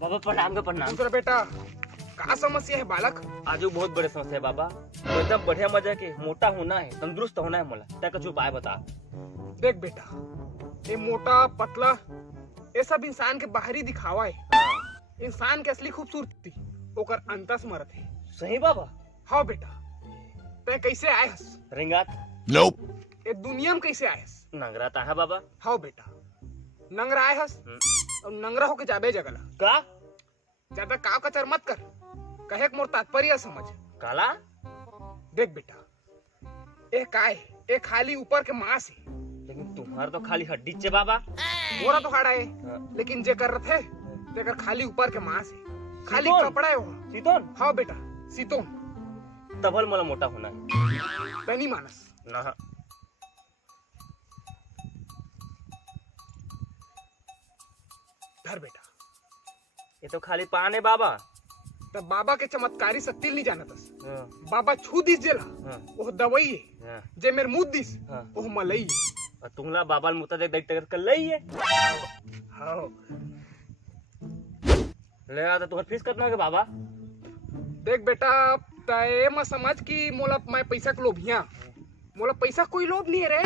बाबा प्रणाम का प्रणाम। दूसरा बेटा का समस्या है बालक? आज बहुत बड़े समस्या है बाबा। तो एकदम बढ़िया मजा के मोटा होना है, तंदुरुस्त होना है मोला। क्या कुछ उपाय बता। देख बेटा, ये मोटा पतला ये सब इंसान के बाहरी दिखावा है। इंसान के असली खूबसूरती ओकर अंतस मरत है। सही बाबा। हाँ बेटा, ते कैसे आयस? रिंगात Nope. ये दुनिया में कैसे आयस? नगराता है बाबा। हाँ बेटा, नंगरा आयस और नंगरा होके जाबे जगला। का ज्यादा काव कचर मत कर, कहे के मोर तात्पर्य समझ। काला देख बेटा, ये काय ये खाली ऊपर के मांस है। लेकिन तुम्हारा तो खाली हड्डी चे बाबा। मोरा तो हाड़ा है, लेकिन जे कर रथे जेकर खाली ऊपर के मांस है, खाली सीतोन? कपड़ा है वो। सीतोन हाँ बेटा, सीतोन तबल मोला मोटा होना है। तनी मानस। ना धर बेटा, ये तो खाली पान है बाबा। तब बाबा के चमत्कारी शक्ति नहीं जानतस। हाँ, बाबा छू दिस जेला हाँ, वो दवाई है, हाँ, जे मेर मुंह दिस हाँ। वो मलाई है। और तुमला बाबा मुता देख देख कर लई है। हाँ ले आ तो तुम्हारी फीस कितना है बाबा? देख बेटा, तय मत समझ कि मोला मैं पैसा के लोभिया। मोला पैसा कोई लोभ नहीं है रे।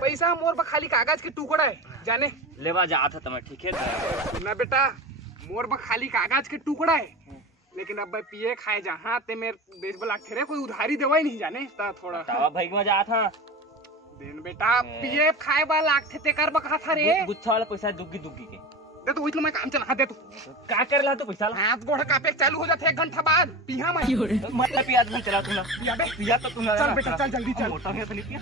पैसा मोर बा खाली कागज के टुकड़ा है, जाने लेवा जा था तुम्हें, ठीक है। ना बेटा, मोर बा खाली कागज के टुकड़ा है। लेकिन अब मैं पिए खाए जहाँ ते मेरे बेच बला ठेरे कोई उधारी दवाई नहीं जाने ता थोड़ा तावा भाई में जा था। देन बेटा, पिए खाए बा लाख थे ते कर बका था रे। गुच्छा वाला पैसा दुग्गी दुग्गी के दे तो इतना मैं काम चला दे तू। का कर ला तो पैसा ला। हाथ गोड़ कापे चालू हो जाते 1 घंटा बाद पिया मैं। मतलब पियाज में चला तू ना पिया बे, पिया तो तू ना चल बेटा चल जल्दी चल। मोटा है तो नहीं पिया।